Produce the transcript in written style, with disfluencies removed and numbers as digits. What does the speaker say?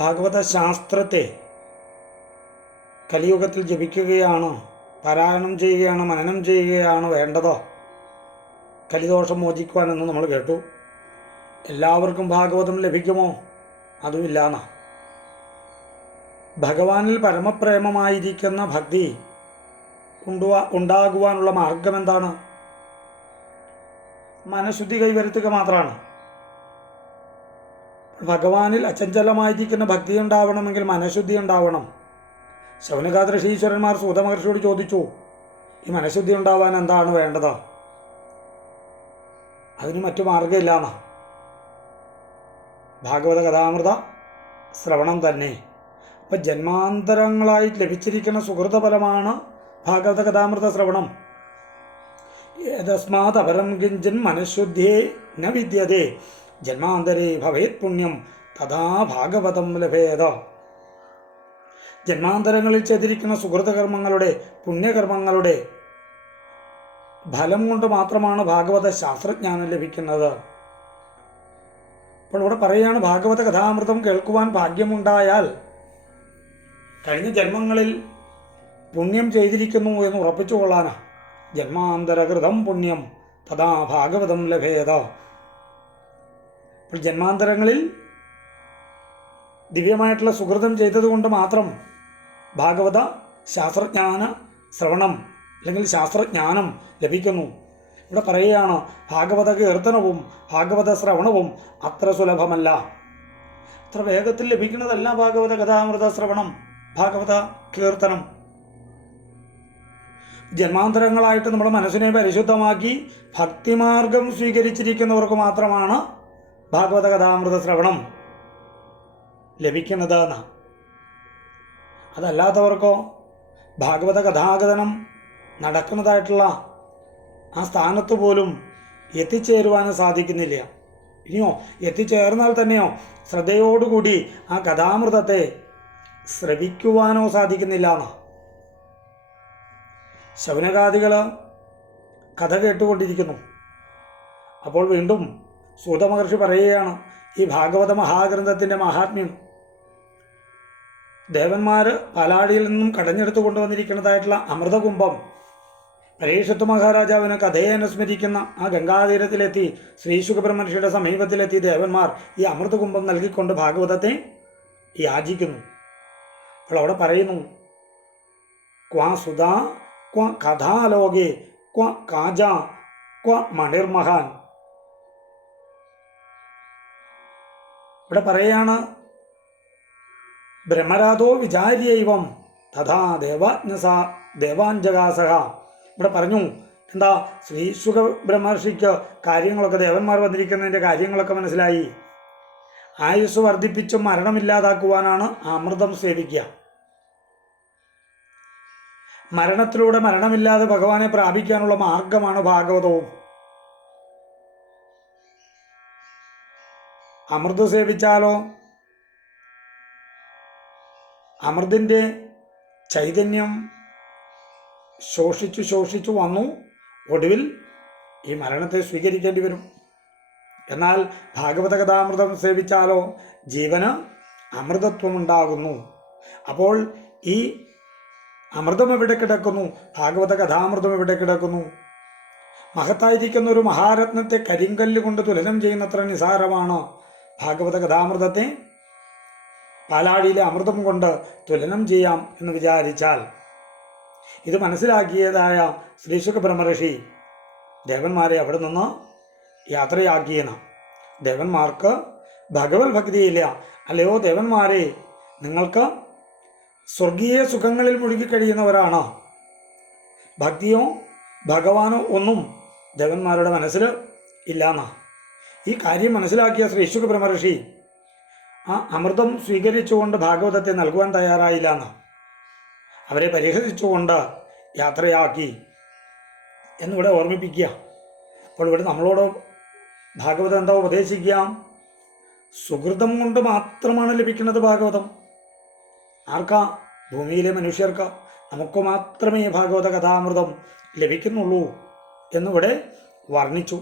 ഭാഗവത ശാസ്ത്രത്തെ കലിയുഗത്തിൽ ജപിക്കുകയാണ്, പാരായണം ചെയ്യുകയാണ്, മനനം ചെയ്യുകയാണ് വേണ്ടത് കലിദോഷം മോചിക്കുവാനെന്ന് നമ്മൾ കേട്ടു. എല്ലാവർക്കും ഭാഗവതം ലഭിക്കുമോ? അതുമില്ലാന്ന. ഭഗവാനിൽ പരമപ്രേമമായിരിക്കുന്ന ഭക്തി ഉണ്ടാകുവാനുള്ള മാർഗം എന്താണ്? മനഃശുദ്ധി കൈവരുത്തുക മാത്രമാണ്. ഭഗവാനിൽ അചഞ്ചലമായിരിക്കുന്ന ഭക്തി ഉണ്ടാവണമെങ്കിൽ മനഃശുദ്ധി ഉണ്ടാവണം. ശൗനകാദ ഋഷീശ്വരന്മാർ സൂത മഹർഷിയോട് ചോദിച്ചു, ഈ മനഃശുദ്ധി ഉണ്ടാവാൻ എന്താണ് വേണ്ടത്? അതിന് മറ്റു മാർഗമില്ലാന്ന. ഭാഗവത കഥാമൃത ശ്രവണം തന്നെ. അപ്പം ജന്മാന്തരങ്ങളായി ലഭിച്ചിരിക്കുന്ന സുഹൃതഫലമാണ് ഭാഗവത കഥാമൃത ശ്രവണം. യസ്മാത് അപരം കിഞ്ചിൻ മനഃശുദ്ധിയെ ന വിദ്യതേ ജന്മാന്തരേ ഭവേത് പുണ്യം തഥാ ഭാഗവതം ലഭേത. ജന്മാന്തരങ്ങളിൽ ചെയ്തിരിക്കുന്ന സുഹൃതകർമ്മങ്ങളുടെ പുണ്യകർമ്മങ്ങളുടെ ഫലം കൊണ്ട് മാത്രമാണ് ഭാഗവത ശാസ്ത്രജ്ഞാനം ലഭിക്കുന്നത്. അപ്പോൾ ഇവിടെ പറയുകയാണ്, ഭാഗവത കഥാമൃതം കേൾക്കുവാൻ ഭാഗ്യമുണ്ടായാൽ കഴിഞ്ഞ ജന്മങ്ങളിൽ പുണ്യം ചെയ്തിരിക്കുന്നു എന്ന് ഉറപ്പിച്ചു കൊള്ളാനാ. ജന്മാന്തരകൃതം പുണ്യം തഥാ ഭാഗവതം ലഭേത. അപ്പോൾ ജന്മാന്തരങ്ങളിൽ ദിവ്യമായിട്ടുള്ള സുഹൃതം ചെയ്തതുകൊണ്ട് മാത്രം ഭാഗവത ശാസ്ത്രജ്ഞാന ശ്രവണം അല്ലെങ്കിൽ ശാസ്ത്രജ്ഞാനം ലഭിക്കുന്നു. ഇവിടെ പറയുകയാണ്, ഭാഗവത കീർത്തനവും ഭാഗവത ശ്രവണവും അത്ര സുലഭമല്ല, അത്ര വേഗത്തിൽ ലഭിക്കുന്നതല്ല ഭാഗവത കഥാമൃത ശ്രവണം, ഭാഗവത കീർത്തനം. ജന്മാന്തരങ്ങളായിട്ട് നമ്മുടെ മനസ്സിനെ പരിശുദ്ധമാക്കി ഭക്തിമാർഗം സ്വീകരിച്ചിരിക്കുന്നവർക്ക് മാത്രമാണ് ഭാഗവത കഥാമൃത ശ്രവണം ലഭിക്കുന്നത് എന്ന്. അതല്ലാത്തവർക്കോ ഭാഗവത കഥാകഥനം നടക്കുന്നതായിട്ടുള്ള ആ സ്ഥാനത്ത് പോലും എത്തിച്ചേരുവാനും സാധിക്കുന്നില്ല. ഇനിയോ എത്തിച്ചേർന്നാൽ തന്നെയോ ശ്രദ്ധയോടുകൂടി ആ കഥാമൃതത്തെ ശ്രവിക്കുവാനോ സാധിക്കുന്നില്ല എന്ന്. ശൗനകാദികൾ കഥ കേട്ടുകൊണ്ടിരിക്കുന്നു. അപ്പോൾ വീണ്ടും സൂത മഹർഷി പറയുകയാണ്, ഈ ഭാഗവത മഹാഗ്രന്ഥത്തിൻ്റെ മഹാത്മ്യം ദേവന്മാർ പാലാടിയിൽ നിന്നും കടഞ്ഞെടുത്തു കൊണ്ടുവന്നിരിക്കുന്നതായിട്ടുള്ള അമൃതകുംഭം പരീക്ഷത്ത് മഹാരാജാവിന് കഥയെ അനുസ്മരിക്കുന്ന ആ ഗംഗാതീരത്തിലെത്തി ശ്രീശുഖബ്രഹ്മർഷിയുടെ സമീപത്തിലെത്തി ദേവന്മാർ ഈ അമൃതകുംഭം നൽകിക്കൊണ്ട് ഭാഗവതത്തെ യാചിക്കുന്നു. അപ്പോൾ അവിടെ പറയുന്നു, ക്വാ സുധാ ക്വ കഥാലോകെ ക്വ കാജ ക്വ മണിർമഹാൻ. ഇവിടെ പറയാണ്, ബ്രഹ്മരാധോ വിചാര്യൈവം തഥാ ദേവാഞ്ജകാസഹ. ഇവിടെ പറഞ്ഞു, എന്താ ശ്രീശുഖ ബ്രഹ്മർഷിക്ക് കാര്യങ്ങളൊക്കെ ദേവന്മാർ വന്നിരിക്കുന്നതിൻ്റെ കാര്യങ്ങളൊക്കെ മനസ്സിലായി. ആയുസ് വർദ്ധിപ്പിച്ചും മരണമില്ലാതാക്കുവാനാണ് അമൃതം സേവിക്കുക. മരണത്തിലൂടെ മരണമില്ലാതെ ഭഗവാനെ പ്രാപിക്കാനുള്ള മാർഗമാണ് ഭാഗവതവും. അമൃത് സേവിച്ചാലോ അമൃതിൻ്റെ ചൈതന്യം ശോഷിച്ചു വന്നു ഒടുവിൽ ഈ മരണത്തെ സ്വീകരിക്കേണ്ടി വരും. എന്നാൽ ഭാഗവത കഥാമൃതം സേവിച്ചാലോ ജീവന് അമൃതത്വം ഉണ്ടാകുന്നു. അപ്പോൾ ഈ അമൃതം എവിടെ കിടക്കുന്നു? ഭാഗവത കഥാമൃതം എവിടെ കിടക്കുന്നു? മഹത്തായിരിക്കുന്ന ഒരു മഹാരത്നത്തെ കരിങ്കല്ല് കൊണ്ട് തുലനം ചെയ്യുന്നത്ര നിസാരമാണ് ഭാഗവത കഥാമൃതത്തെ പാലാടിയിലെ അമൃതം കൊണ്ട് തുലനം ചെയ്യാം എന്ന് വിചാരിച്ചാൽ. ഇത് മനസ്സിലാക്കിയതായ ശ്രീശുഖ ബ്രഹ്മർഷി ദേവന്മാരെ അവിടെ നിന്ന് യാത്രയാക്കിയെന്ന്. ദേവന്മാർക്ക് ഭഗവത് ഭക്തിയില്ല. അല്ലയോ ദേവന്മാരെ, നിങ്ങൾക്ക് സ്വർഗീയ സുഖങ്ങളിൽ മുഴുകിക്കഴിയുന്നവരാണ്. ഭക്തിയോ ഭഗവാനോ ഒന്നും ദേവന്മാരുടെ മനസ്സിൽ ഇല്ലാന്ന. ഈ കാര്യം മനസ്സിലാക്കിയ ശ്രീശുഖ ബ്രഹ്മർഷി ആ അമൃതം സ്വീകരിച്ചുകൊണ്ട് ഭാഗവതത്തെ നൽകുവാൻ തയ്യാറായില്ല എന്ന്. അവരെ പരിഹസിച്ചുകൊണ്ട് യാത്രയാക്കി എന്നിവിടെ ഓർമ്മിപ്പിക്കുക. അപ്പോൾ ഇവിടെ നമ്മളോട് ഭാഗവതം എന്താ ഉപദേശിക്കുക? സുഹൃതം കൊണ്ട് മാത്രമാണ് ലഭിക്കുന്നത് ഭാഗവതം. ആർക്കാ? ഭൂമിയിലെ മനുഷ്യർക്ക്. നമുക്ക് മാത്രമേ ഭാഗവത കഥാമൃതം ലഭിക്കുന്നുള്ളൂ എന്നിവിടെ വർണ്ണിച്ചു.